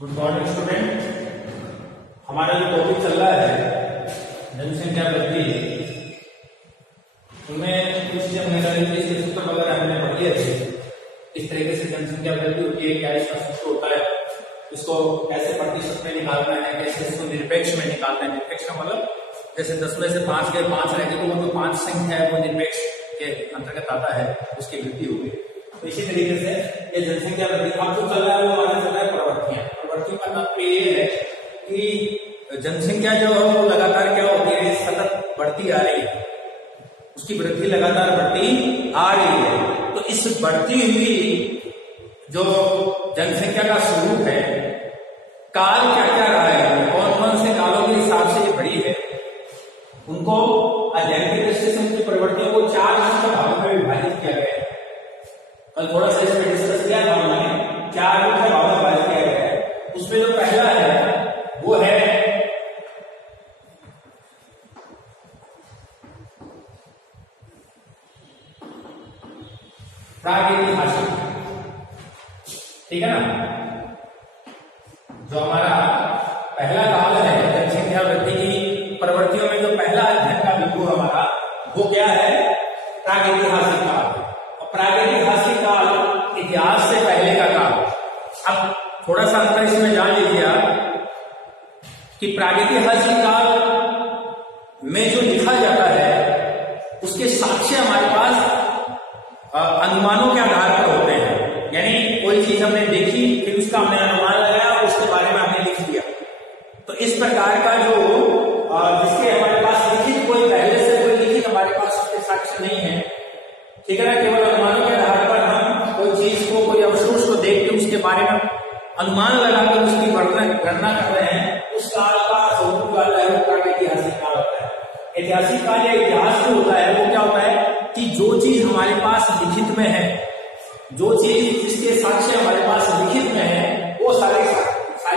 Good morning student. हमारा जो topic चल रहा है जनसंख्या वृद्धि, उनमें कुछ सूत्र वगैरह हमने पढ़ी थे। इस तरीके से जनसंख्या वृद्धि होती है, क्या इसका सूत्र होता है, इसको कैसे प्रतिशत में निकालना है, कैसे इसको निरपेक्ष में निकालना है। निरपेक्ष का मतलब जैसे 10 में से 5 के 5 रहेंगे तो वो जो 5 संख्या है वो निरपेक्ष के अंतर्गत आता है, उसकी वृद्धि होगी। तो इसी तरीके से ये जनसंख्या वृद्धि अब जो चल रहा है वो हमारा चल रहा है प्रवृत्तियां। प्रवृत्तियों का तात्पर्य ये है कि जनसंख्या जो है वो लगातार क्या होती है, सतत बढ़ती आ रही है, उसकी वृद्धि लगातार बढ़ती आ रही है। तो इस बढ़ती हुई जो जनसंख्या का स्वरूप है, काल क्या क्या रहा है, कौन कौन से कालों के हिसाब से ये बढ़ी है, उनको अध्ययन की दृष्टि से उनकी प्रवृत्तियों को 4 मुख्य भागों में विभाजित किया गया है। कल थोड़ा सा इसमें डिस्कस किया था हमने, 4 मुख्य भागों में विभाजित किया गया है। उसमें जो पहला है वो है प्रागैतिहासिक, ठीक है ना। जो हमारा पहला काल है जनसंख्या वृद्धि की प्रवृत्तियों में, जो पहला अध्ययन का बिंदु हमारा वो क्या है, प्रागैतिहासिक काल। और प्रागैतिहासिक काल इतिहास से पहले का काल। अब थोड़ा सा अंतर इसमें जान लीजिए आप कि प्रागैतिहासिक काल में जो लिखा जाता है उसके साक्ष्य हमारे पास अनुमानों के आधार पर होते हैं। यानी कोई चीज हमने देखी, फिर उसका हमने अनुमान लगाया, उसके बारे में हमने लिख दिया। तो इस प्रकार का जो जिसके हमारे पास लिखित कोई पहले से कोई लिखित हमारे पास उसके साक्ष्य नहीं है, ठीक है ना, केवल अनुमानों के आधार पर हम कोई चीज को, कोई अवशेष को देख के उसके बारे में अनुमान लगाकर उसकी गणना कर रहे हैं, उस काल का स्वरूप काल है वो प्रागैतिहासिक काल होता है। ऐतिहासिक काल या इतिहास जो होता है वो क्या होता है कि जो चीज हमारे पास लिखित में है, जो चीज जिसके साक्ष्य हमारे पास लिखित में है, वो सारी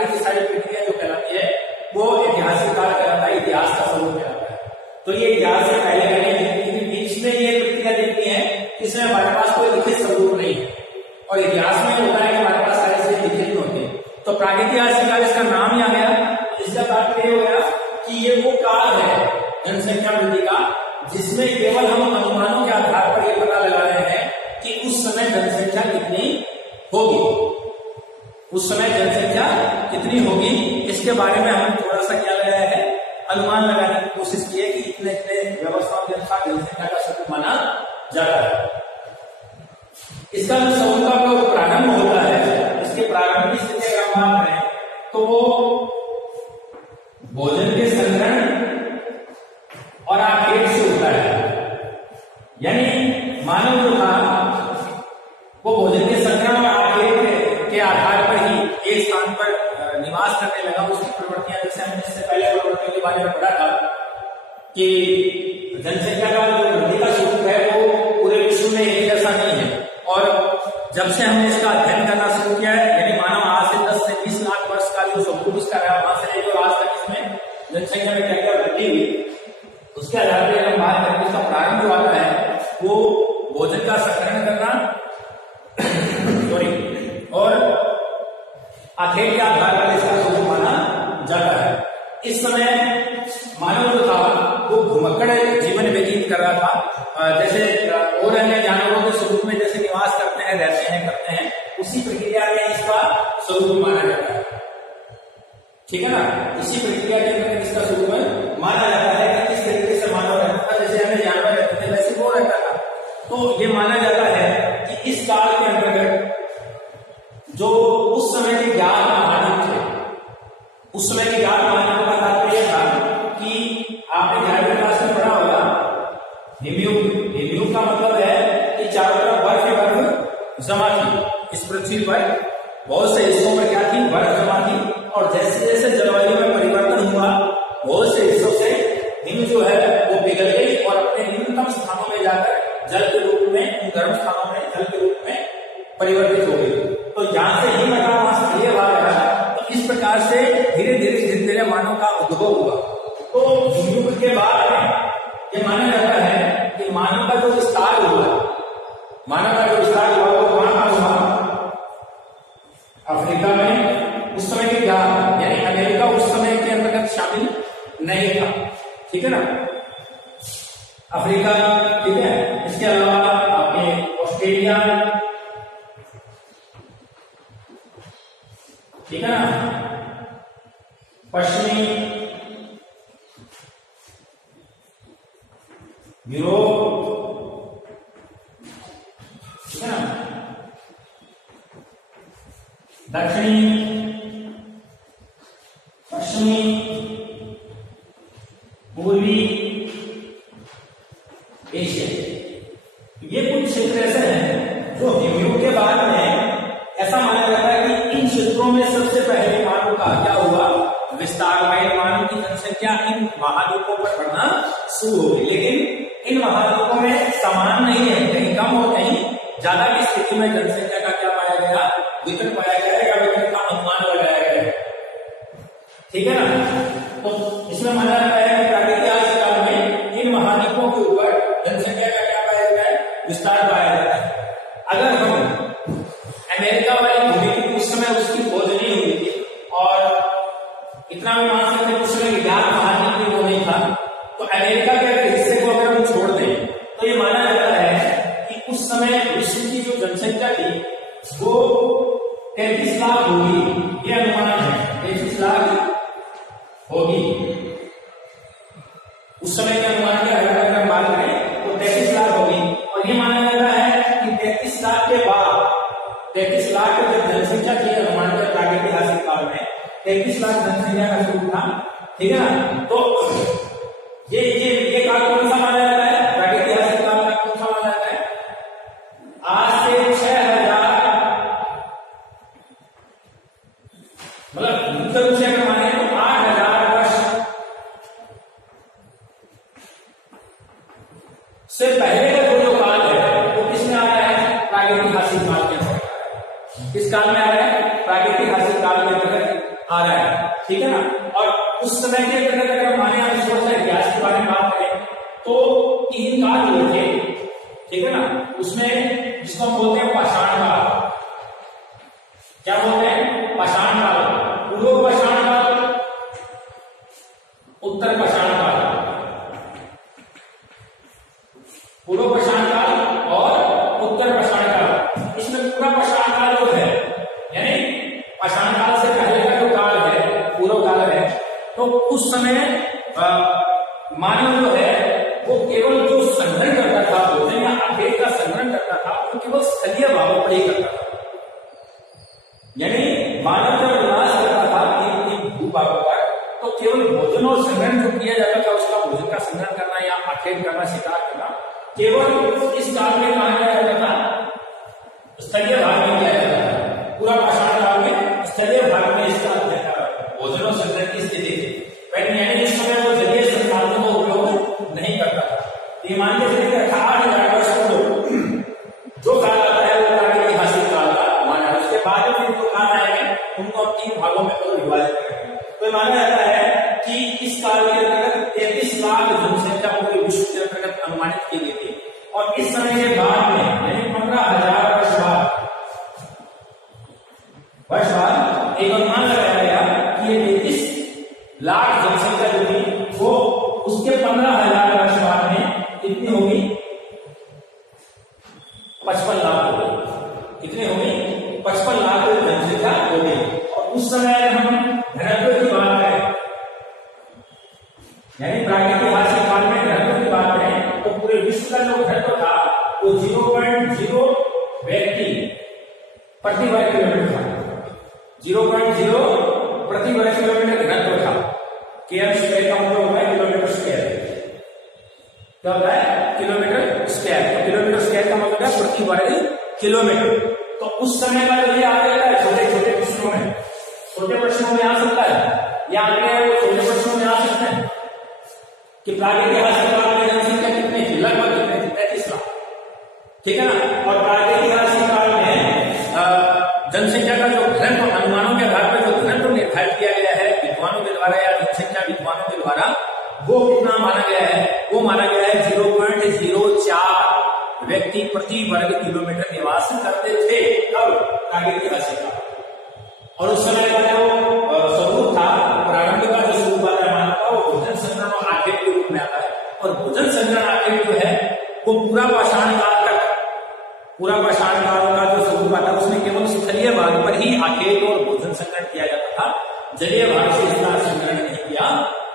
की सारी प्रक्रिया जो कहलाती है वो ऐतिहासिक काल कहलाता है, इतिहास का स्वरूप कहलाता है। तो ये इतिहास से पहले बीच में ये प्रक्रिया देखती है, इसमें हमारे पास कोई लिखित स्वरूप नहीं है, और इतिहास में होता है कि हमारे पास सारी चीजें लिखित में होती है। तो प्रागैतिहासिक काल इसका नाम ही आ गया। इसका तात्पर्य हो गया कि ये वो काल है जनसंख्या वृद्धि का जिसमें केवल हम अनुमानों के आधार पर यह पता लगा रहे हैं कि उस समय जनसंख्या कितनी होगी, उस समय जनसंख्या कितनी होगी, इसके बारे में हमने थोड़ा सा क्या लगाया है, अनुमान लगाने की कोशिश की है कि इतने इतने व्यवस्थाओं के अनुसार जनसंख्या का स्वरूप माना जाता है। इसका जो स्वरूप का प्रारंभ होता है, इसके प्रारंभ की स्थिति अगर हम बात करें तो वो भोजन के संग्रहण और आखेट से होता है। यानी मानव जो था वो भोजन के संग्रहण और आखेट के आधार पर ही एक स्थान पर निवास करने लगा। उसकी प्रवृत्तियां, जैसे हमने इससे पहले प्रवृत्तियों के बारे में पढ़ा था कि जनसंख्या का जो वृद्धि का स्वरूप है वो पूरे विश्व में एक जैसा नहीं है। और जब से हमने इसका अध्ययन करना शुरू किया है, यानी मानव आज से 10 से 20 लाख वर्ष का जो स्वरूप इसका रहा, वहां से लेकर आज तक इसमें जनसंख्या में क्या क्या वृद्धि हुई, उसके आधार पर हम बात करें। इसका प्रारंभ जो आता है वो भोजन का संग्रहण करना और आखेट के आधार पर इसका स्वरूप माना जाता है। इस समय मानव जो था वो घुमक्कड़ जीवन व्यतीत कर रहा था, जैसे और अन्य जानवरों के स्वरूप में जैसे निवास करते हैं, रहते हैं, करते हैं, उसी प्रक्रिया में इसका स्वरूप माना जाता है, ठीक है ना। इसी प्रक्रिया के अंदर इसका स्वरूप माना जाता है कि किस तरीके से मानव रहता था, जैसे अन्य जानवर रहते थे वैसे वो रहता था। तो ये माना जाता है कि इस काल के अंतर्गत जो उस समय के ज्ञान मानव थे, उस समय के ज्ञान मानव का तात्पर्य था कि आपने ग्यारहवीं क्लास में पढ़ा होगा हिमयुग। हिमयुग का मतलब है कि चारों तरफ बर्फ ही बर्फ जमा थी। इस पृथ्वी पर बहुत से हिस्सों में क्या थी, बर्फ जमा थी। और जैसे जैसे जलवायु में परिवर्तन हुआ, बहुत से हिस्सों से हिम जो है वो पिघल गई और अपने न्यूनतम स्थानों में जाकर जल के रूप में, उन गर्म स्थानों में जल के रूप में परिवर्तित हो गई। तो जहां से हिम हटा वहां से ये भाग रहा। तो इस प्रकार से धीरे धीरे मानव का उद्भव हुआ। तो हिमयुग के बाद ये माना जाता है कि मानव का जो विस्तार हुआ, वो कहां हुआ, अफ्रीका में उस समय के 11, यानी अमेरिका उस समय के अंतर्गत शामिल नहीं था, ठीक है ना। अफ्रीका, ठीक है, इसके अलावा आपके ऑस्ट्रेलिया, ठीक है ना, पश्चिमी यूरोप, ठीक है ना, दक्षिणी पश्चिमी पूर्वी एशिया, ये कुछ क्षेत्र ऐसे हैं जो हिमयुग के बाद में ऐसा माना जाता है कि इन क्षेत्रों में सबसे पहले मानव का क्या हुआ, विस्तार हुआ। मानव की जनसंख्या इन महाद्वीपों पर बढ़ना शुरू हो गई, लेकिन इन महाद्वीपों में समान नहीं है, कहीं कम और कहीं ज्यादा की स्थिति में जनसंख्या का क्या पाया गया, वितरण पाया गया या वितरण का अनुमान लगाया गया, ठीक है ना। तो इसमें माना जाता है कि प्रागैतिहासिक काल में इन महाद्वीपों के ऊपर जनसंख्या का क्या पाया गया है, विस्तार पाया जाता है। अगर हम अमेरिका वाली भूमि की उस समय उसकी खोज नहीं हुई थी और इतना भी मान सकते हैं उस समय 11 महाद्वीप में वो नहीं था, तो अमेरिका के अगर हिस्से को अगर हम छोड़ दें तो ये माना जाता है कि उस समय विश्व की जो जनसंख्या थी वो 33 लाख होगी, ये अनुमान है, 33 लाख होगी उस समय के अनुमान की अगर हम बात करें तो 33 लाख होगी। और ये माना जाता है कि 33 लाख के बाद 33 लाख की जब जनसंख्या थी अनुमान के प्रागैतिहासिक काल में 33 लाख जनसंख्या का शुरू था, ठीक है ना। तो ये काल कौन सा माना जाता है, प्रागैतिहासिक काल का कौन सा माना जाता है, आज से 6000 मतलब उत्तर से अगर माने तो 8000 वर्ष से पहले का जो काल है वो किसमें आ रहा है, प्रागैतिहासिक काल के अंतर्गत। किस काल में आ रहा है, प्रागैतिहासिक काल के अंतर्गत आ रहा है, ठीक है ना। और उस समय के अंतर्गत अगर माने हम थोड़ा सा इतिहास के बारे में बात करें तो 3 काल हुए थे, ठीक है ना। उसमें जिसको हम बोलते हैं पाषाण काल, क्या बोलते हैं, पाषाण काल, पूर्व पाषाण काल, उत्तर पाषाण काल, पूर्व पाषाण काल और उत्तर पाषाण काल। इसमें पूरा पाषाण काल जो है यानी पाषाण काल से पहले का जो काल है पूर्व काल है, तो उस समय मानव जो है वो केवल जो संग्रहण करता था, भोजन या आखेट का संग्रहण करता था, वो केवल स्थलीय भावों पर ही करता था। यानी मानव जब निवास करता था इन भूभागों पर तो केवल भोजन और संग्रहण जो किया जाता था उसका भोजन का संग्रहण करना या आखेट करना, शिकार करना, केवल इस काल में कहा जाता था, स्थलीय भाग में किया जाता था। पूरा पाषाण काल में स्थलीय भाग में इसका भोजन और संग्रहण की स्थिति थी। यानी इस समय वो जलीय संसाधनों का उपयोग नहीं करता था। ये मान के चलिए 8000 वर्ष को जो काल आता है वो प्रागैतिहासिक काल का माना है। उसके बाद फिर जो काल आएंगे उनको 3 भागों में विभाजित करेंगे। तो माना जाता है कि इस काल के अंतर्गत 33 लाख जनसंख्या पूरे विश्व के अंतर्गत अनुमानित की गई थी। और इस समय के बाद में यानी 15,000 वर्ष बाद एक अनुमान लगाया गया कि ये 33 लाख जनसंख्या जो थी वो उसके 15,000 वर्ष बाद में कितनी होगी, 55 लाख हो गई। कितनी होगी, 55 लाख जनसंख्या हो गई। और उस समय हम घनत्व की बात करें यानी प्रागैतिहासिक काल में घनत्व की बात करें तो पूरे विश्व का जो घनत्व था वो 0.0 व्यक्ति प्रति वर्ग किलोमीटर था। 0.0 प्रति वर्ग किलोमीटर घनत्व था। केएम स्क्वायर का मतलब होता है किलोमीटर स्क्वायर। क्या होता है, किलोमीटर स्क्वायर। तो किलोमीटर स्क्वायर का मतलब है प्रति वर्ग किलोमीटर। तो उस समय का जो ये आ गया है छोटे छोटे प्रश्नों में, छोटे प्रश्नों में आ सकता है या आगे वो छोटे प्रश्नों में आ सकते हैं कि प्रागैतिहासिक काल में जनसंख्या कितनी थी, लगभग कितनी थी, 33 लाख, ठीक है ना। और प्रागैतिहासिक काल में जनसंख्या का जो घनत्व अनुमानों के आधार पर जो घनत्व निर्धारित किया गया है विद्वानों के द्वारा या जनसंख्या विद्वानों के द्वारा, वो कितना माना गया है, वो माना गया है 0.04 व्यक्ति प्रति वर्ग किलोमीटर निवास करते थे तब प्रागैतिहासिक काल। और उस समय का जो और भोजन संग्रहण आखेट जो है वो पूरा पाषाण काल तक, पूरा पाषाण काल का जो स्वरूप आता है उसमें केवल स्थलीय भाग पर ही आखेट और भोजन संग्रहण किया जाता था, जलीय भाग से इसका संग्रहण नहीं किया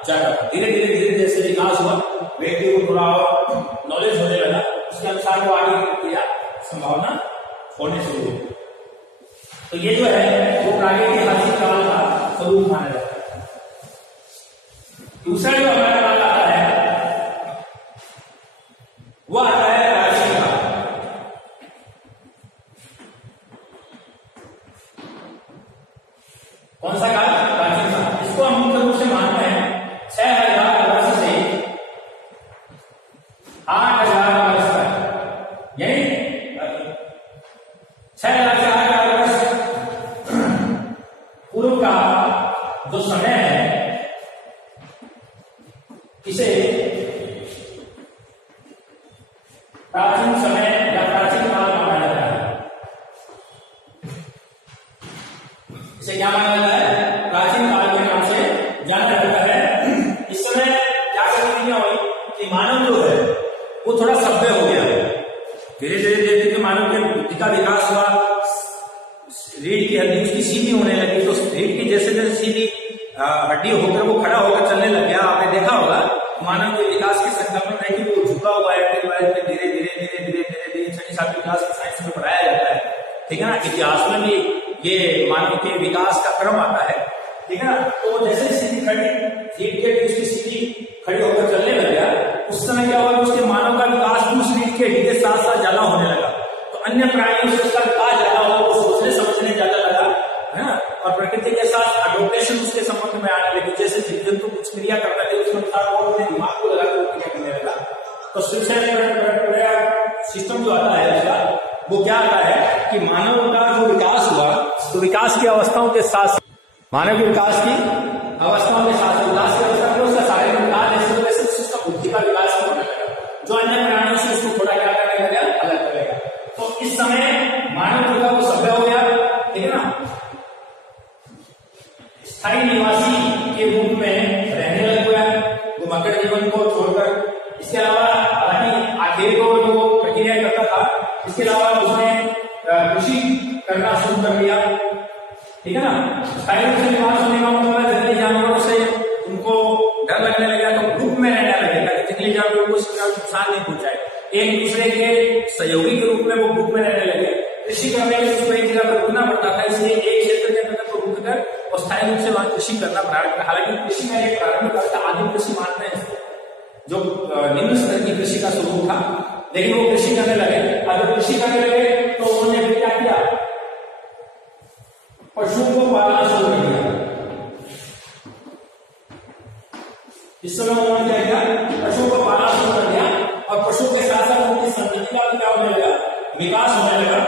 जाता था। धीरे धीरे जैसे विकास हुआ, व्यक्ति को थोड़ा और नॉलेज होने लगा, उसके अनुसार वो आगे की क्रिया संभावना होने शुरू हुई। तो ये जो है वो प्रागैतिहासिक काल का स्वरूप माना जाता है। दूसरा जो हमारा काल आता है वो आता है प्राचीन काल। कौन सा काल? प्राचीन काल। इसको हम मुख्य रूप से मानते हैं 6000 वर्ष से 8000 वर्ष तक, यानी 6000 से 8000 वर्ष पूर्व का जो समय है इसे प्राचीन समय या प्राचीन काल माना जाता है। इसे क्या माना जाता है? प्राचीन काल के नाम से जाना जाता है। इस समय क्या गतिविधियां हुई कि मानव जो है वो थोड़ा सभ्य हो गया। धीरे धीरे धीरे मानव के बुद्धि का विकास हुआ, रीढ़ की हड्डी उसकी सीधी होने लगी, तो रीढ़ की जैसे जैसे सीधी हड्डी होकर वो खड़ा होकर चलने लग गया। आपने देखा होगा मानव के विकास के संकल्प में कि वो झुका हुआ है, धीरे धीरे धीरे धीरे धीरे धीरे छठी सातवीं क्लास की साइंस में पढ़ाया जाता है, ठीक है ना। इतिहास में भी ये मानव के विकास का क्रम आता है, ठीक है ना। तो जैसे सीधी खड़ी रीढ़ की हड्डी उसकी सीधी खड़ी होकर चलने लग गया, उस समय क्या हुआ, उसके मानव का विकास भी उस रीढ़ की हड्डी के साथ साथ ज्यादा होने लगा। तो अन्य प्राणियों से उसका विकास ज्यादा हो, वो सोचने समझने ज्यादा लगा, है ना। और प्रकृति के साथ एडोप्टेशन उसके संबंध में आने लगी। जैसे जीव जंतु कुछ क्रिया करते थे उसके अनुसार वो अपने दिमाग को लगा कर क्रिया करने लगा। तो सिस्टम जो आता है उसका वो क्या आता है कि मानव का जो विकास हुआ, तो विकास की अवस्थाओं के साथ मानव के विकास की अवस्थाओं के साथ विकास की अवस्था में उसका शारीरिक विकास, ऐसे उसका बुद्धि का विकास होने लगा, जो अन्य प्राणियों से उसको थोड़ा क्या करने लगा, अलग करेगा। तो इस समय मानव जो था वो सभ्य हो गया, ठीक है ना, स्थायी निवासी के रूप में रहने लग गया, वो मकर जीवन को छोड़कर। इसके अलावा हालांकि आखेट को जो प्रक्रिया करता था, इसके अलावा उसने कृषि करना शुरू कर दिया, ठीक है ना। स्थायी रूप से निवास होने का मतलब जंगली जानवरों से उनको डर लगने लगा, तो ग्रुप में रहने लगे ताकि जंगली जानवरों को नुकसान नहीं पहुंचाए। एक दूसरे के सहयोगी के रूप में वो ग्रुप में रहने लगे। कृषि करने के लिए उसको एक जगह पर रुकना पड़ता था, इसलिए एक क्षेत्र के अंदर को रुककर और स्थायी रूप से वहां कृषि करना प्रारंभ किया। हालांकि कृषि में एक प्रारंभिक अवस्था आदिम कृषि मानते हैं, जो निम्न स्तर की कृषि का स्वरूप था, लेकिन वो कृषि करने लगे। अगर कृषि करने लगे तो उन्होंने फिर क्या किया, पशुओं को पालना शुरू कर दिया। इस समय उन्होंने क्या किया, पशुओं को पालना शुरू कर दिया, और पशुओं के साथ साथ उनकी संतति का भी क्या होने लगा, विकास होने लगा।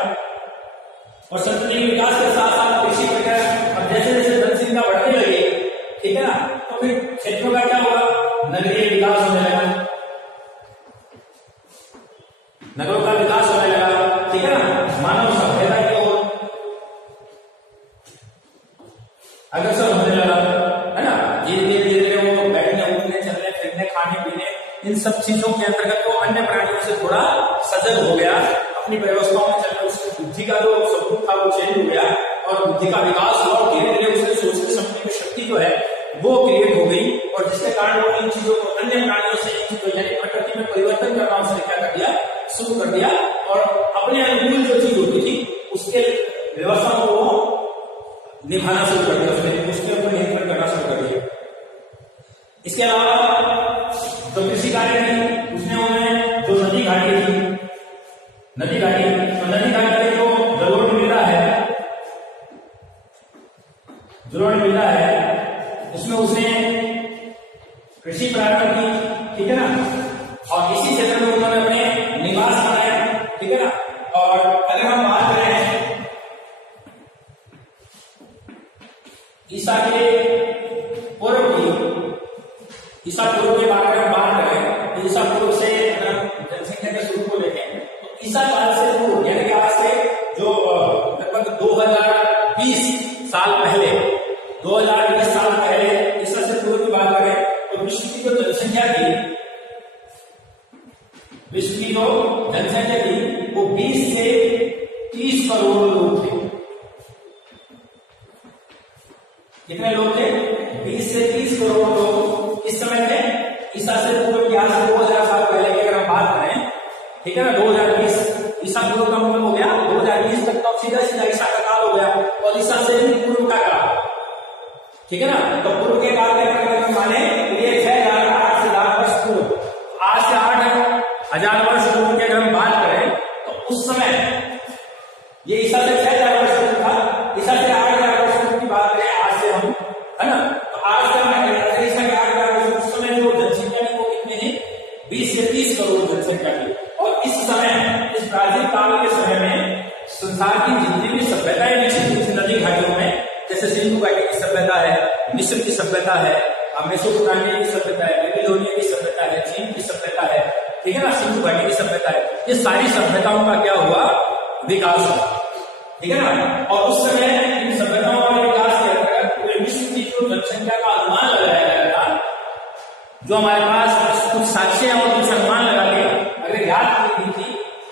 और संतति विकास के साथ साथ कृषि प्रक्रिया अब जैसे जैसे जनसंख्या बढ़ने लगी, ठीक है ना, तो फिर क्षेत्रों का क्या हुआ, नगरीय विकास होने लगा, नगरों का विकास होने लगा, ठीक है ना। मानव सभ्यता की ओर अग्रसर होने लगा, है ना। धीरे धीरे वो बैठने उठने चलने फिरने खाने पीने इन सब चीजों के अंतर्गत वो अन्य प्राणियों से थोड़ा सजग हो गया, अपनी व्यवस्थाओं में चलने उसकी बुद्धि का जो स्वरूप था वो चेंज हो गया, और बुद्धि का विकास हुआ, और धीरे धीरे उससे सोचने समझने की शक्ति जो है वो क्रिएट हो गई, और जिसके कारण वो इन चीजों को अन्य प्राणियों से यानी प्रकृति में परिवर्तन करना उसने क्या कर दिया, शुरू कर दिया, और अपने अनुकूल जो चीज होती थी उसके व्यवस्था को वो निभाना शुरू कर दिया, उसके ऊपर नियंत्रण करना शुरू कर दिया। इसके अलावा जो कृषि कार्य थी उसने उन्हें जो नदी घाटी थी, नदी घाटी में जो जलोढ़ मिला है उसमें उसने कृषि प्रारंभ की, ठीक है ना। और इसी क्षेत्र में उन्होंने अपने निवास किया, ठीक है ना। और अगर हम बात करें ईसा पूर्व के बारे में बात करें, ईसा पूर्व से जनसंख्या के स्वरूप को देखें तो ईसा काल से पूर्व यानी कि आज से जो लगभग 2020 साल पहले, 2020 साल पहले ईसा से पूर्व की बात करें तो विश्व की जो जनसंख्या थी जो जनसंख्या थी वो 20 से 30 करोड़ लोग थे। कितने लोग थे? 20 से 30 करोड़ लोग इस समय थे। ईसा से पूर्व की आज से 2000 साल पहले की अगर हम बात करें, ठीक है ना, 2020 ईसा पूर्व का मतलब हो गया 2020 तक, तो सीधा सीधा ईसा का काल हो गया, और ईसा से भी पूर्व का काल, ठीक है ना। तो पूर्व के काल में माने ये 6000 से 1000 वर्ष पूर्व, आज से 8000 वर्ष पूर्व की अगर हम बात करें तो उस समय ये ईसा से 6000 वर्ष पूर्व था, ईसा से 8000 वर्ष पूर्व की बात करें आज से हम, है ना, तो आज से हम ईसा के 8000 वर्ष उस समय जो जनसंख्या वो कितनी थी? 20 से 30 करोड़ जनसंख्या की। और इस समय, इस प्राचीन काल के समय में संसार की जितनी भी सभ्यताएं विकसित हुई थी नदी घाटियों में, जैसे सिंधु घाटी की सभ्यता है, मिस्र की सभ्यता है, मेसोपोटामिया की सभ्यता है, बेबीलोनिया की सभ्यता है, चीन की सभ्यता है, ठीक है ना, सिंधु घाटी की सभ्यता है, ये सारी सभ्यताओं का क्या हुआ? विकास हुआ, ठीक है ना। और उस समय इन सभ्यताओं का विकास के अंतर्गत पूरे विश्व की जो जनसंख्या का अनुमान लगाया गया था, जो हमारे पास कुछ साक्ष्य और कुछ अनुमान लगा के अगर ज्ञात की गई थी,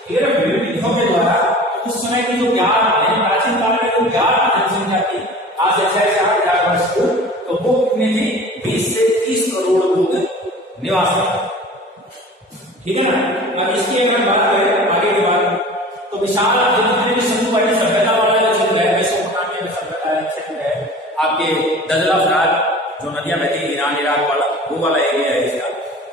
ठीक है ना, विधियों के द्वारा, तो उस समय की जो ज्ञात है, प्राचीन काल में जो ज्ञात जनसंख्या थी आज से 6000 वर्ष पूर्व, तो वो कितनी थी? 20 से 30 करोड़ लोग निवास करते, ठीक है ना। अब इसकी अगर बात करें आगे की बात, तो विशाल जितने भी सिंधु घाटी सभ्यता वाला जो क्षेत्र है, मेसोपोटामिया में सभ्यता है, क्षेत्र है, आपके दजला फरात जो नदियां बहती ईरान इराक वाला, वो वाला एरिया है इसका।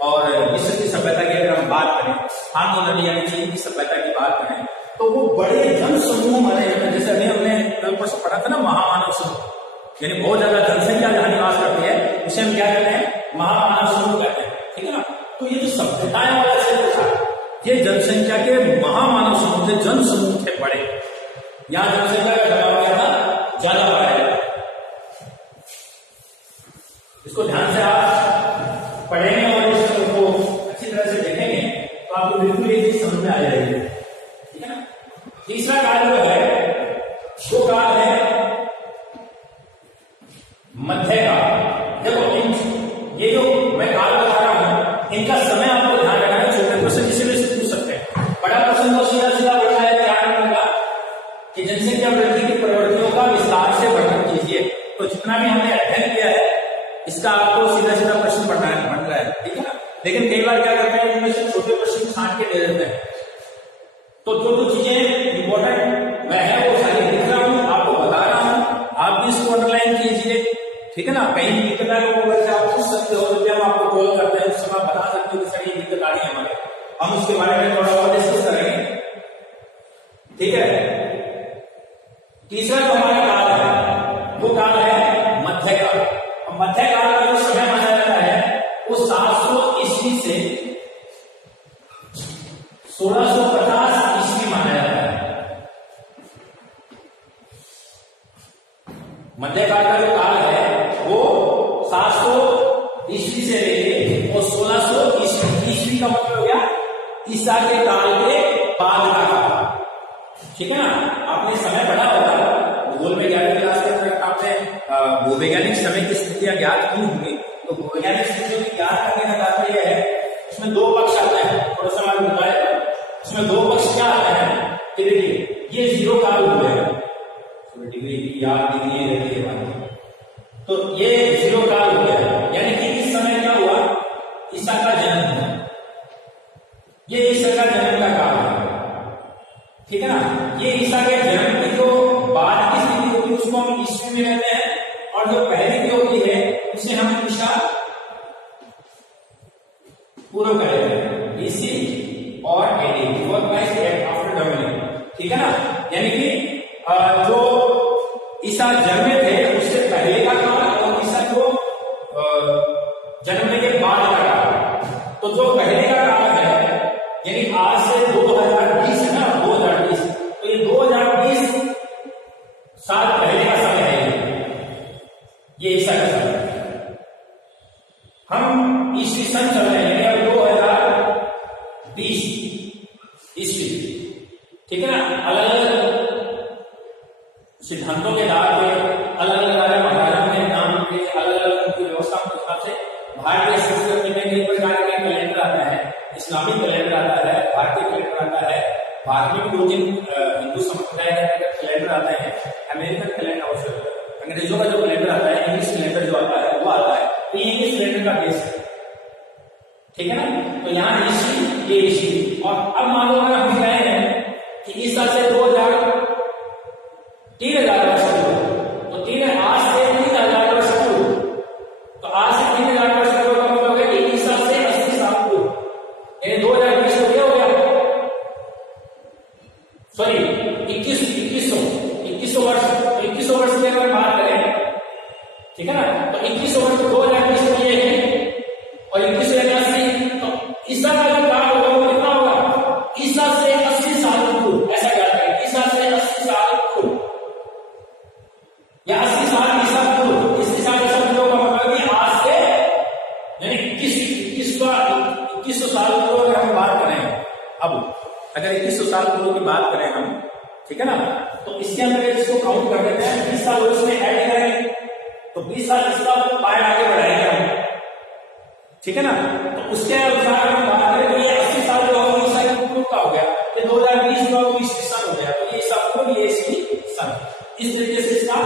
और मिस्र की सभ्यता की अगर हम बात करें, हांगो नदी यानी चीन की सभ्यता की बात करें, तो वो बड़े जन समूह माने जाते हैं। जैसे अभी हमने कल परसों पढ़ा था ना, महामानव समूह, यानी बहुत ज्यादा जनसंख्या जहां निवास करती है उसे हम क्या कहते हैं? महामानव समूह कहते हैं, ठीक है ना। तो ये जो सभ्यताएं वाला क्षेत्र था, ये जनसंख्या के महामानव समूह थे, जन समूह थे बड़े, यहाँ जनसंख्या का दबाव क्या था? ज्यादा बढ़ाया। इसको ध्यान से आप पढ़ेंगे और इसको अच्छी तरह से देखेंगे तो आपको बिल्कुल ये चीज समझ में आ जाएगी, ठीक है ना। तीसरा काल जो है वो काल है मध्य काल। देखो ये जो मैं काल बता रहा हूं, इनका समय आपको ध्यान रखना है। छोटे क्वेश्चन किसी भी पूछ सकते हैं, बड़ा क्वेश्चन तो सीधा सीधा बढ़ा है, ध्यान रखना कि जनसंख्या वृद्धि की प्रवृत्तियों का विस्तार से वर्णन कीजिए। तो जितना भी हमने अध्ययन किया है इसका आपको सीधा सीधा प्रश्न बन रहा है, ठीक है ना। लेकिन कई बार क्या करते हैं, इनमें से छोटे प्रश्न छांट के दे देते हैं। तो जो चीजें इंपॉर्टेंट मैं है वो सारी लिख रहा हूं, आपको बता रहा हूं, आप भी इसको अंडरलाइन कीजिए, ठीक है ना। कहीं दिक्कत आए वो आप पूछ सकते हो, जब हम आपको कॉल करते हैं उस समय आप बता सकते हो कि सर ये दिक्कत आ रही है हमारे, हम उसके बारे में थोड़ा और डिस्कस करेंगे, ठीक है। तीसरा जो हमारा काल है वो काल है मध्य काल। मध्य काल का जो समय माना जाता है वो 700 ईस्वी से 1650 ईस्वी माना जाता है। मध्य काल का जो काल है वो 700 ईस्वी से लेके और 1600 ईस्वी का मतलब हो गया ईसा के काल के बाद का काल, ठीक है ना। आपने समय पढ़ा होगा भूगोल में 11वीं क्लास के अंदर, आपने भूवैज्ञानिक समय की स्थितियां ज्ञात की होंगी। तो भूवैज्ञानिक स्थितियों की ज्ञात करने का तात्पर्य है उसमें दो पक्ष आते हैं, थोड़ा सा मैं बताया, उसमें दो पक्ष क्या आते हैं कि देखिए ये जीरो काल हो गया, डिग्री याद डिग्री रहती है, तो ये जीरो काल हो गया, यानी कि इस समय क्या हुआ? ईसा का जन्म हुआ, ये ईसा का जन्म का काल है, ठीक है ना। ये ईसा के जन्म की जो बाद की स्थिति होती है उसको हम ईस्वी में रहते हैं, और जो पहले की होती है उसे हम ईसा पूर्व कहते हैं, बीसी और AD, before Christ and after Dominic, ठीक है ना। यानी कि जो ईसा जन्मे थे उससे पहले का काल और ईसा जो जन्मने के बाद का काल। तो जो पहले का काल है यानी आज से 2020 है ना, 2020, तो ये 2020 साल पहले का समय है, ये ईसा का समय। हम ईस्वी सन चल रहे हैं, 2020 ईस्वी, ठीक है ना। अलग अलग सिद्धांतों के आधार पर अलग अलग राजा महाराजा ने नाम दिए, अलग अलग उनकी व्यवस्था के हिसाब से भारतीय संस्कृति में कई प्रकार के कैलेंडर आता है, इस्लामिक कैलेंडर आता है, भारतीय कैलेंडर आता है, भारत में 2-3 हिंदू संप्रदाय के कैलेंडर आते हैं, अमेरिकन कैलेंडर, अंग्रेजों का जो कैलेंडर आता है, इंग्लिश कैलेंडर जो आता है वो आता है, तो ये इंग्लिश कैलेंडर का बेस है, ठीक है ना। तो यहाँ ऋषि, ये ऋषि, और अब मान लो अगर हम कह रहे हैं कि इस साल से 3,000 वर्ष पूर्व, तो 3 आज से 3,000 वर्ष पूर्व, तो आज से 3,000 वर्ष पूर्व का मतलब है कि इस साल से 80 साल पूर्व, यानी 2020 हो गया, सॉरी 2100 वर्ष की अगर बात करें, ठीक है ना, तो 2100 वर्ष 2020 में ये है, और 2180, तो इस साल का जो काल होगा वो कितना होगा, इस साल से 80 साल पूर्व, ऐसा याद करें, इस साल से 80 साल पूर्व या 80 साल ईसा पूर्व, इस साल ईसा पूर्व का मतलब कि आज से यानी 2100 साल पूर्व अगर हम बात करें, अब अगर 2100 साल पूर्व की बात करें हम, ठीक है ना, तो इसके अंदर इसको काउंट कर देते हैं, 20 साल उसमें ऐड करेंगे, तो 20 साल इसका पार्ट आगे बढ़ाएंगे हम, ठीक है ना। तो उसके अनुसार हम बात करें तो ये 80 साल जो होगा ईसा पूर्व का हो गया, ये 2020 का वो ईस्वी सन हो गया, तो ये ईसा पूर्व, ये ईस्वी सन। इस तरीके से इसका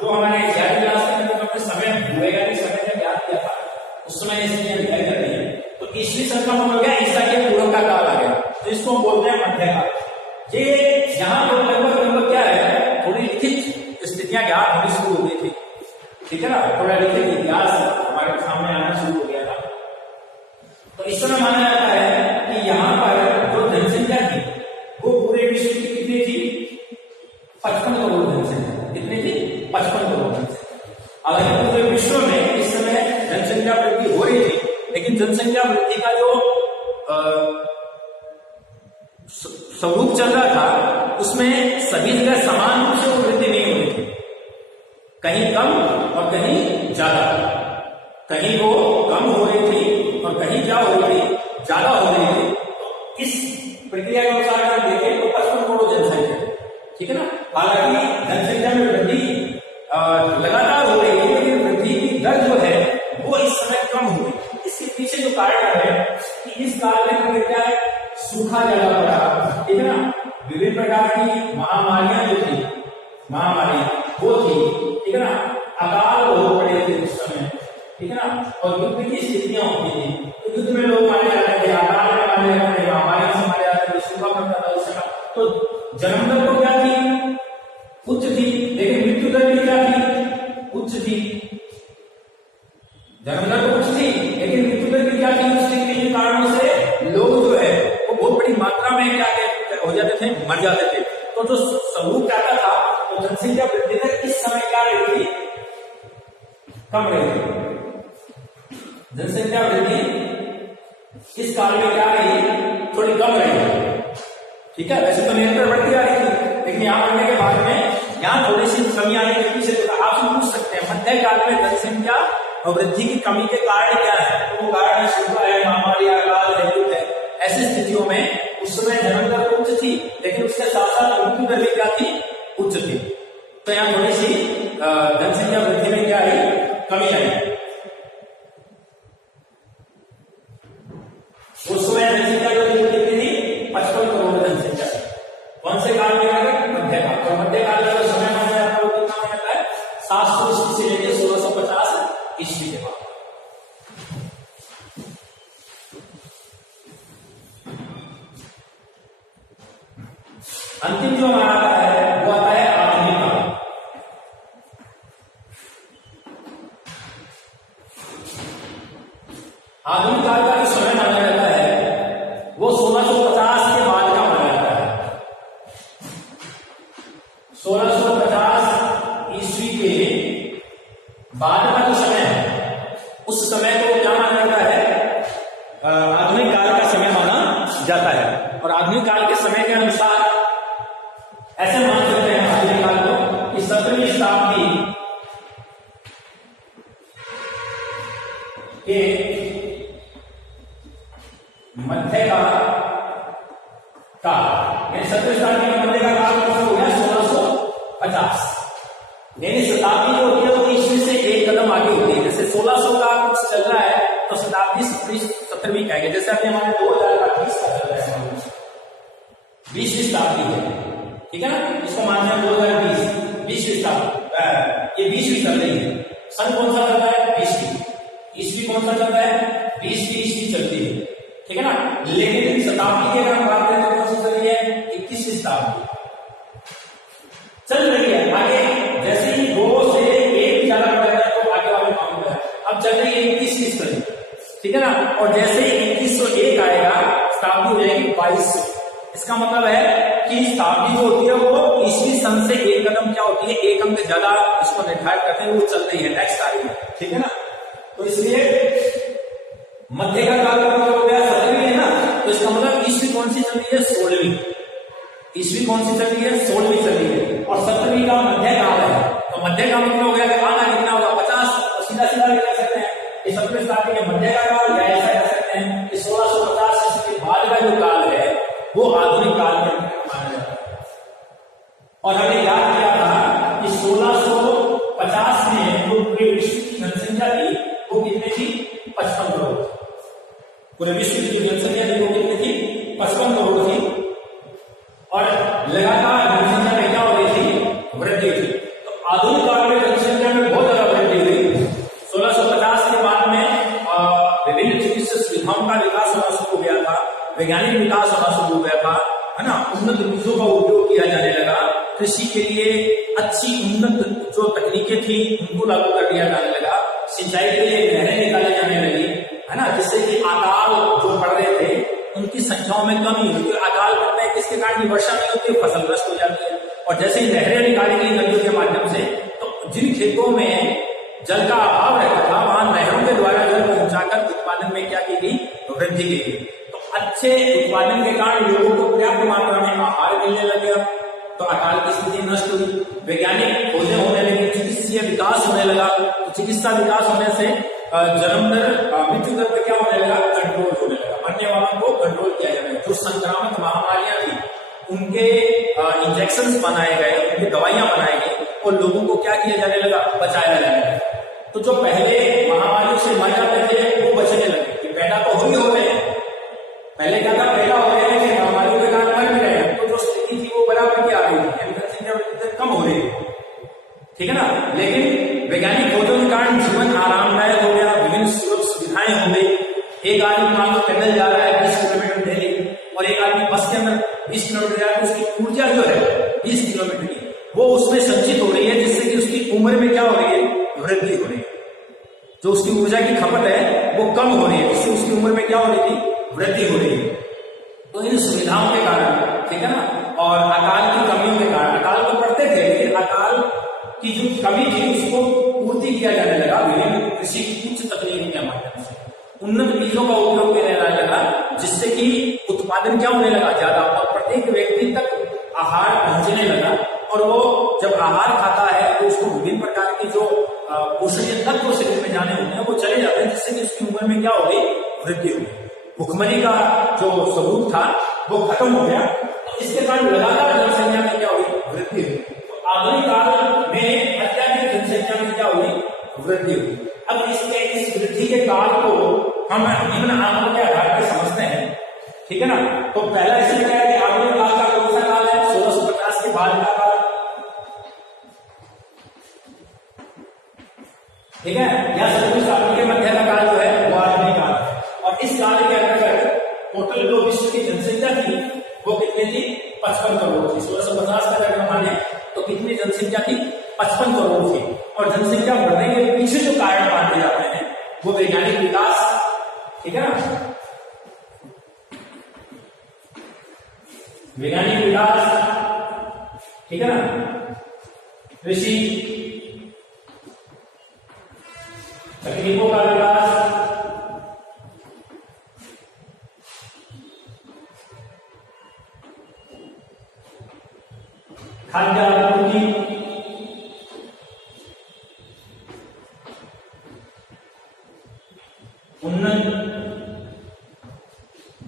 जो हमारे ज्ञान क्लास के अंदर हमने समय हुएगा नहीं, समय का ज्ञान किया था, उस समय इसकी अध्ययन कर रही है, तो ईस्वी सन का मतलब हो गया ईसा के पूर्व का काल आ गया, तो इसको हम बोलते हैं मध्यकाल। ये यहाँ पर लगभग क्या है, थोड़ी लिखित स्थितियां ज्ञात होनी शुरू हो गई थी, ठीक है ना, थोड़ा लिखित इतिहास हमारे सामने आना शुरू हो गया था। तो इस समय माना जाता है कि यहाँ पर जो जनसंख्या थी वो पूरे विश्व की कितनी थी, 55 करोड़ जनसंख्या, कितनी थी, 55 करोड़ जनसंख्या। हालांकि पूरे विश्व में इस समय जनसंख्या वृद्धि हो रही थी, लेकिन जनसंख्या वृद्धि का जो स्वरूप चल रहा था उसमें सभी जगह समान रूप से वृद्धि नहीं हो रही थी, कहीं कम और कहीं ज्यादा, कहीं वो कम हो रही थी और कहीं क्या हो रही थी, ज्यादा हो रही थी। तो इस प्रक्रिया के अनुसार अगर देखें तो 55 करोड़ जनसंख्या, ठीक है ना। हालांकि जनसंख्या में वृद्धि लगातार हो रही है, लेकिन वृद्धि की दर जो है वो इस समय कम हो रही। इसके पीछे जो कारण है कि इस काल में क्या है, सूखा ज्यादा पड़ा, ठीक है ना, विभिन्न प्रकार की महामारियां जो थी, महामारी वो थी, ठीक है ना, अकाल बहुत पड़े थे उस समय, ठीक है ना, और युद्ध की स्थितियां होती थी, तो युद्ध में लोग मारे जाते थे, अकाल में मारे जाते थे, महामारी से मारे जाते थे, सूखा पड़ता था उस समय। तो जन्म दर तो क्या थी, उच्च थी, लेकिन मृत्यु दर भी क्या थी, उच्च थी। जन्म दर तो उच्च थी, लेकिन मृत्यु दर भी क्या थी, उच्च थी। इन कारणों से लोग जो है वो बहुत बड़ी मात्रा में क्या हो जाते थे, मर जाते थे। तो जो स्वरूप आता था, तो जनसंख्या वृद्धि दर इस समय क्या रही थी, कम रही थी। जनसंख्या वृद्धि इस काल में क्या रही, थोड़ी कम रही, ठीक है। वैसे तो निरंतर बढ़ती आ रही थी, लेकिन यहाँ बढ़ने के बाद में यहाँ थोड़ी सी कमी आने के पीछे आप पूछ सकते हैं मध्यकाल में जनसंख्या और वृद्धि की कमी के कारण क्या है, तो वो कारण है सूखा है, महामारी, अकाल है, युद्ध है। ऐसी स्थितियों में उस समय जन्म दर उच्च थी, लेकिन उसके साथ साथ मृत्यु दर भी क्या थी, उच्च थी। तो यहाँ थोड़ी सी जनसंख्या वृद्धि में क्या आई, कमी आई। उस समय जनसंख्या जो कितनी थी, 55 करोड़ जनसंख्या। कौन से काल में आगे, मध्यकाल। और मध्यकाल का जो समय माना जाता है वो कितना माना जाता है, 700 ईस्वी से लेकर 1650 ईस्वी के बाद। अंतिम जो हमारा आता है वो आता है आधुनिक काल। आधुनिक काल का जो समय माना जाता है वो 1650 के बाद का माना जाता है। 1650 ईस्वी के बाद का जो समय है, उस समय को क्या माना जाता है, आधुनिक काल का समय माना जाता है। और आधुनिक काल के समय के अनुसार ऐसे मान सकते हैं आधुनिक काल को कि 17वीं शताब्दी के मध्य का काल, यानी 17वीं शताब्दी के मध्य का काल हो गया 1650। यानी शताब्दी जो होती है वो ईस्वी से एक कदम आगे होती है। जैसे 1600 का कुछ चल रहा है तो तो शताब्दी 17वीं कहेंगे। जैसे अभी हमारे 2020 का चल रहा है, 20वीं शताब्दी है, ठीक है ना, इसको मानते हैं 2020 20वीं शताब्दी, ये 20वीं चल रही है। सन कौन सा चल रहा है? 20वीं। ईस्वी कौन सा चल रहा है? 20वीं ईस्वी चलती है, ठीक है ना। लेकिन शताब्दी की अगर हम बात करें तो कौन सी चल रही है? 21वीं शताब्दी चल रही है। आगे जैसे ही 2 से 1 ज्यादा बढ़ रहा है तो आगे वाले काउंट है, अब चल रही है 21वीं सदी, ठीक है ना। और जैसे ही 2101 आएगा शताब्दी हो जाएगी 2200। इसका मतलब है कि शताब्दी जो होती है वो ईस्वी सन से एक कदम क्या होती है, एक अंक ज्यादा इसको निर्धारित करते हैं, वो चल रही है, नेक्स्ट आ रही है, ठीक है ना। तो इसलिए मध्य का काल हो गया 17वीं है ना, तो इसका मतलब ईस्वी कौन सी चल रही है? 16वीं। ईस्वी कौन सी चल रही है? 16वीं चल रही है। और 17वीं का मध्य काल है, तो मध्य का मतलब हो गया कि आना कितना होगा? 50। सीधा सीधा भी कह सकते हैं कि 17वीं शताब्दी के मध्य का काल, या ऐसा कह सकते हैं कि 1650 ईस्वी के बाद का जो काल है वो आधुनिक काल में माना जाता है। और हमने याद किया था कि 1650 में जो पूरे विश्व की जनसंख्या थी वो कितनी थी? 55 करोड़। पूरे विश्व की जो जनसंख्या थी वो कितनी थी? 55 करोड़ थी। और लगातार जनसंख्या में क्या हो रही थी? वृद्धि थी। तो आधुनिक काल में जनसंख्या में बहुत ज्यादा वृद्धि हुई। 1650 के बाद में विभिन्न चिकित्सा सुविधाओं का विकास होना शुरू हो गया था, वैज्ञानिक विकास होना शुरू हो गया था, है ना। उन्नत बीजों का उपयोग किया जाने लगा, कृषि के लिए अच्छी उन्नत जो तकनीकें थी उनको लागू कर दिया जाने लगा, सिंचाई के लिए नहरें निकाली जाने लगी, है ना, जिससे कि अकाल जो पड़ रहे थे उनकी संख्याओं में कमी हुई। अकाल पड़ता है किसके कारण? वर्षा नहीं होती है, फसल नष्ट हो जाती है। और जैसे ही नहरें निकाली गई नदियों के माध्यम से, तो जिन खेतों में जल का अभाव रहता था वहां नहरों के द्वारा जल पहुंचाकर उत्पादन में क्या की गई? वृद्धि की गई। तो अच्छे उत्पादन के कारण लोगों को पर्याप्त मात्रा में आहार मिलने लग गया, तो अकाल की स्थिति नष्ट हुई। वैज्ञानिक खोजें होने लगी, चिकित्सीय विकास होने लगा, तो चिकित्सा विकास होने से जन्म दर, मृत्यु दर क्या होने लगा? कंट्रोल होने लगा, मरने वालों को कंट्रोल किया जाए। जो संक्रामक महामारियां थी उनके इंजेक्शन बनाए गए, उनकी दवाइयां बनाई गई और लोगों को क्या किया जाने लगा? बचाया जाने लगा। तो जो पहले महामारियों से मर जाते थे वो बचने लगे, कि पैदा तो हो ही हो रहे हैं। पहले क्या था? पैदा हो रहे हैं, महामारियों के कारण मर भी रहे हैं, तो जो स्थिति थी वो बराबर की आ रही थी, जनसंख्या कम हो रही है, ठीक है ना। लेकिन वैज्ञानिक खोजों के कारण जीवन आरामदायक हो गया, विभिन्न सुविधाएं हो गई। एक आदमी मान लो पैदल जा रहा है 20 किलोमीटर डेली, और एक आदमी बस के अंदर 20 किलोमीटर जा रहा है, उसकी ऊर्जा जो है 20 किलोमीटर की वो उसमें संचित हो रही है, जिससे कि उसकी उम्र में क्या हो रही है? वृद्धि हो रही है। जो उसकी ऊर्जा की खपत है वो कम हो रही है, जिससे उसकी उम्र में क्या हो रही थी? वृद्धि हो रही है। तो इन सुविधाओं के कारण, ठीक है ना, और अकाल की कमियों के कारण, अकाल तो पड़ते थे लेकिन अकाल की जो कमी थी उसको पूर्ति किया जाने लगा विभिन्न कृषि उच्च तकनीक के माध्यम से, उन्नत बीजों का उपयोग किया जाने लगा, जिससे कि उत्पादन क्या होने लगा? ज्यादा, और प्रत्येक व्यक्ति तक आहार पहुंचने लगा। और वो जब आहार खाता है तो उसको विभिन्न प्रकार के जो पोषणीय तत्व शरीर में जाने होते हैं वो चले जाते हैं, जिससे कि उसकी उम्र में क्या हो गई? वृद्धि हो गई। भुखमरी का जो सबूत था वो खत्म हो गया। तो इसके कारण लगातार जनसंख्या में क्या हुई? वृद्धि हुई। तो आधुनिक काल में अत्याधिक जनसंख्या में क्या हुई? वृद्धि हुई। अब इस वृद्धि के काल को हम निम्न आंकड़ों के आधार पर समझते हैं, ठीक है ना। तो पहला इसलिए क्या है कि आधुनिक काल का कौन सा काल है? 1650 के बाद का काल, ठीक है, या 17वीं शताब्दी के मध्य का काल जो है वो आधुनिक काल है। और इस काल के अंतर्गत टोटल जो विश्व की जनसंख्या थी वो कितनी थी? 55 करोड़ थी। 1650 का अगर माने तो कितनी जनसंख्या थी? 55 करोड़ थी। और जनसंख्या बढ़ने के पीछे जो कारण माने जाते हैं वो वैज्ञानिक विकास, ठीक है ना, वैज्ञानिक विकास, ठीक है ना, कृषि तकनीकों का विकास, खाद्य आपूर्ति, उन्नत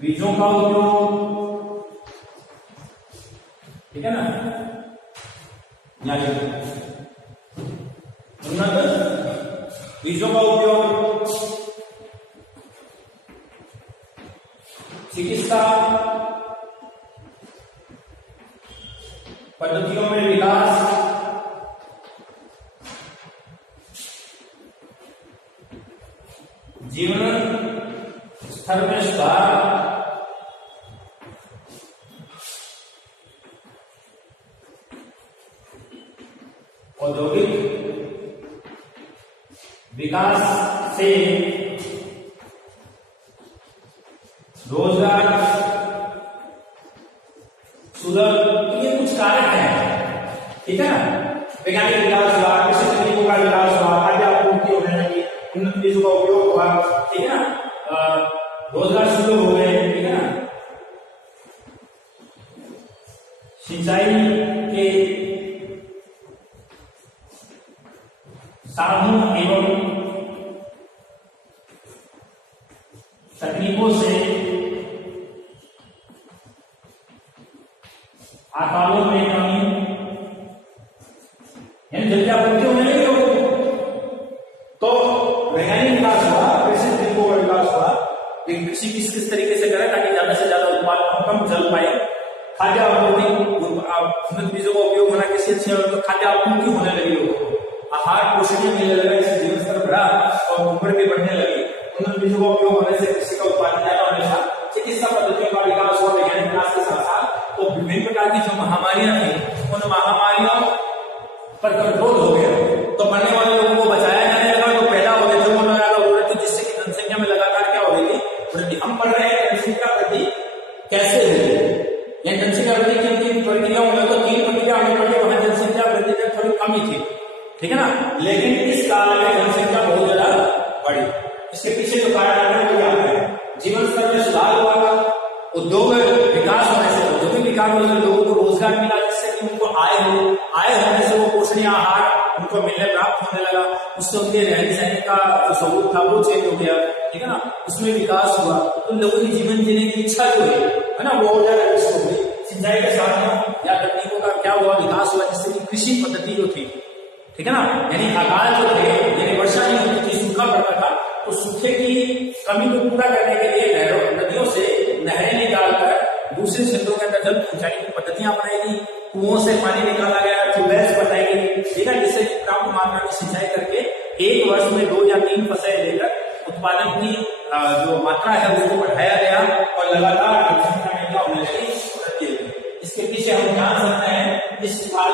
बीजों का उपयोग, ठीक है ना, उन्नत बीजों का उपयोग, चिकित्सा पद्धतियों में विकास, जीवन स्तर में सुधार, औद्योगिक विकास से रोजगार सुलभ, ये कुछ कारक हैं, ठीक है ना। वैज्ञानिक विकास हुआ, कृषि तकनीकों का विकास हुआ, खाद्य आपूर्ति होने लगी, उन्नत बीजों का उपयोग हुआ, ठीक है ना, रोजगार सुलभ हो गए, ठीक है ना, सिंचाई के साधनों एवं तकनीकों से आकारों में कमी, यानी जल्दी आपूर्ति होने लगी हो तो वैज्ञानिक विकास हुआ, कृषि तकनीकों का विकास हुआ, कृषि किस तरीके से करें ताकि ज्यादा से ज्यादा उत्पादन कम जल पाए, खाद्य आपूर्ति, उन्नत बीजों का उपयोग होना किसी अच्छी तो खाद्य आपूर्ति होने लगी हो, आहार पोषण मिलने लगा, इससे जीवन स्तर बढ़ा और उम्र भी बढ़ने लगी, उन्नत बीजों का उपयोग होने से कृषि का उत्पादन ज्यादा होने लगा, चिकित्सा पद्धतियों का विकास हुआ वैज्ञानिक विकास के साथ साथ, तो विभिन्न प्रकार की जो महामारियां थी उन महामारियों पर कंट्रोल हो गया, तो मरने वाले लोगों को बचाया जाने लगा, तो पैदा हो गए, जो मरने वाला हो रहे थे, जिससे कि जनसंख्या में लगातार क्या हो रही थी, वृद्धि। हम पढ़ रहे हैं जनसंख्या वृद्धि कैसे हुई, या जनसंख्या वृद्धि की तीन प्रक्रियाओं में, तो तीन प्रक्रिया हमें पढ़ी, वहां जनसंख्या वृद्धि में थोड़ी कमी थी, ठीक है ना, लेकिन इस काल में जनसंख्या बहुत ज्यादा बढ़ी। इसके पीछे जो कारण है वो क्या है, जीवन स्तर में सुधार हुआ, उद्योग विकास होने से, औद्योगिक विकास होने से लोगों को रोजगार मिला, जिससे कि उनको आय होने से वो पोषणीय आहार उनको मिलने प्राप्त होने लगा, उससे उनके रहने सहने का जो स्वरूप था वो चेंज हो गया, ठीक है ना, उसमें विकास हुआ, तो लोगों की जीवन जीने की इच्छा जो है ना वो ज्यादा विकसित हो गई। सिंचाई के साधनों या तकनीकों का क्या हुआ, विकास हुआ, जिससे कि कृषि पद्धति जो थी, ठीक है ना, यानी अकाल जो थे, यानी वर्षा नहीं होती थी, सूखा पड़ता था, तो सूखे की कमी को पूरा करने के लिए नदियों से नहरें निकालकर दूसरे क्षेत्रों के अंदर जल पहुंचाने की पद्धतियां अपनाई गई, कुओं से पानी निकाला गया, ट्यूबवेल्स बनाई गई, ठीक है, जिससे पर्याप्त मात्रा में सिंचाई करके एक वर्ष में 2 या 3 फसलें लेकर उत्पादन की जो मात्रा है उसको बढ़ाया गया और लगातार जनसंख्या में क्या होने लगी, वृद्धि। इसके पीछे हम जान सकते हैं इस काल